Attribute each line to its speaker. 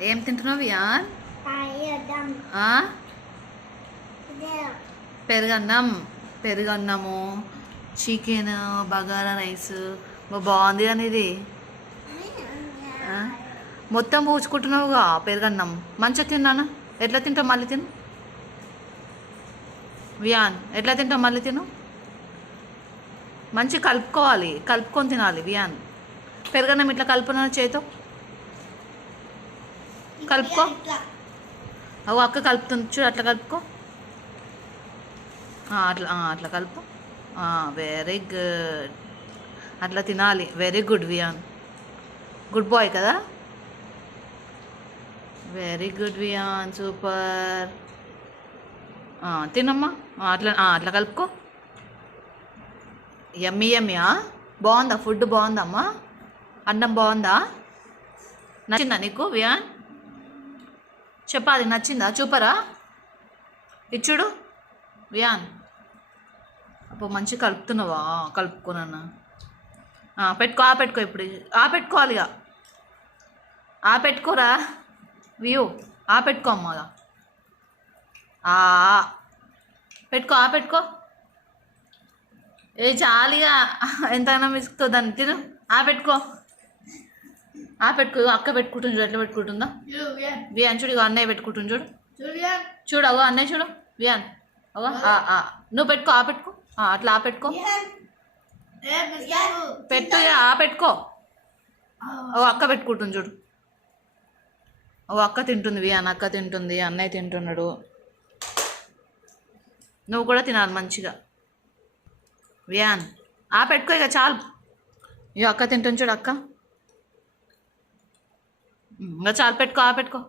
Speaker 1: ఏం తింటున్నావు?
Speaker 2: ఇదే.
Speaker 1: పెరుగన్నం. పెరుగన్నము చికెన్ బగారా రైస్. బాగుంది ఆ? మొత్తం పూచుకుంటున్నావుగా పెరుగన్నం. మంచిగా తిన్నాను ఎట్లా తింటావు మళ్ళీ తిను? వియాన్ ఎట్లా తింటావు మళ్ళీ తిను? మంచి కలుపుకోవాలి. కలుపుకొని తినాలి వియాన్. పెరుగన్నం ఇట్లా కలుపున చేతో కలుపుకో. అవు అక్క కలుపుతుంది. చూడు అట్లా కలుపుకో. అట్లా అట్లా కలుపు. వెరీ గుడ్ అట్లా తినాలి. Very good Vihaan good boy కదా? వెరీ గుడ్ వియాన్ సూపర్ తినమ్మా. అట్లా అట్లా కలుపుకో. ఎమ్మి ఎమ్మియా బాగుందా? ఫుడ్ బాగుందమ్మా అన్నం బాగుందా? నచ్చిందా నీకు వియాన్ చెప్పాలి నచ్చిందా? చూపరా? ఇచ్చుడు వ్యాన్. అప్పుడు మంచి కలుపుతున్నావా? కలుపుకోనన్నా. పెట్టుకో ఆ పెట్టుకో ఇప్పుడు. ఆ పెట్టుకోవాలి ఇక ఆ పెట్టుకోరా వ్యూ ఆ పెట్టుకో అమ్మగా ఆ. పెట్టుకో ఆ పెట్టుకో ఏ చాలిగా ఎంతైనా మిసుకుతో దాన్ని తిను. ఆ పెట్టుకో ఆ పెట్టుకో అక్క పెట్టుకుంటుంది చూడు ఎట్లా పెట్టుకుంటుందా? వియాన్. చూడు ఇగో అన్నయ్య పెట్టుకుంటుంది చూడు. చూడు అగో అన్నయ్య చూడు వియాన్. ఆ. నువ్వు పెట్టుకో ఆ పెట్టుకో. అట్లా ఆ పెట్టుకో. పెట్టు ఇక ఆ పెట్టుకో. ఓ అక్క పెట్టుకుంటుంది చూడు. ఓ అక్క తింటుంది వియాన్. అక్క తింటుంది అన్నయ్య తింటున్నాడు. నువ్వు కూడా తినాలి మంచిగా. వియాన్ ఆ పెట్టుకో ఇక చాలు. ఇక అక్క తింటుంది చూడు అక్క. ఇంకా చాలు పెట్టుకో ఆ పెట్టుకో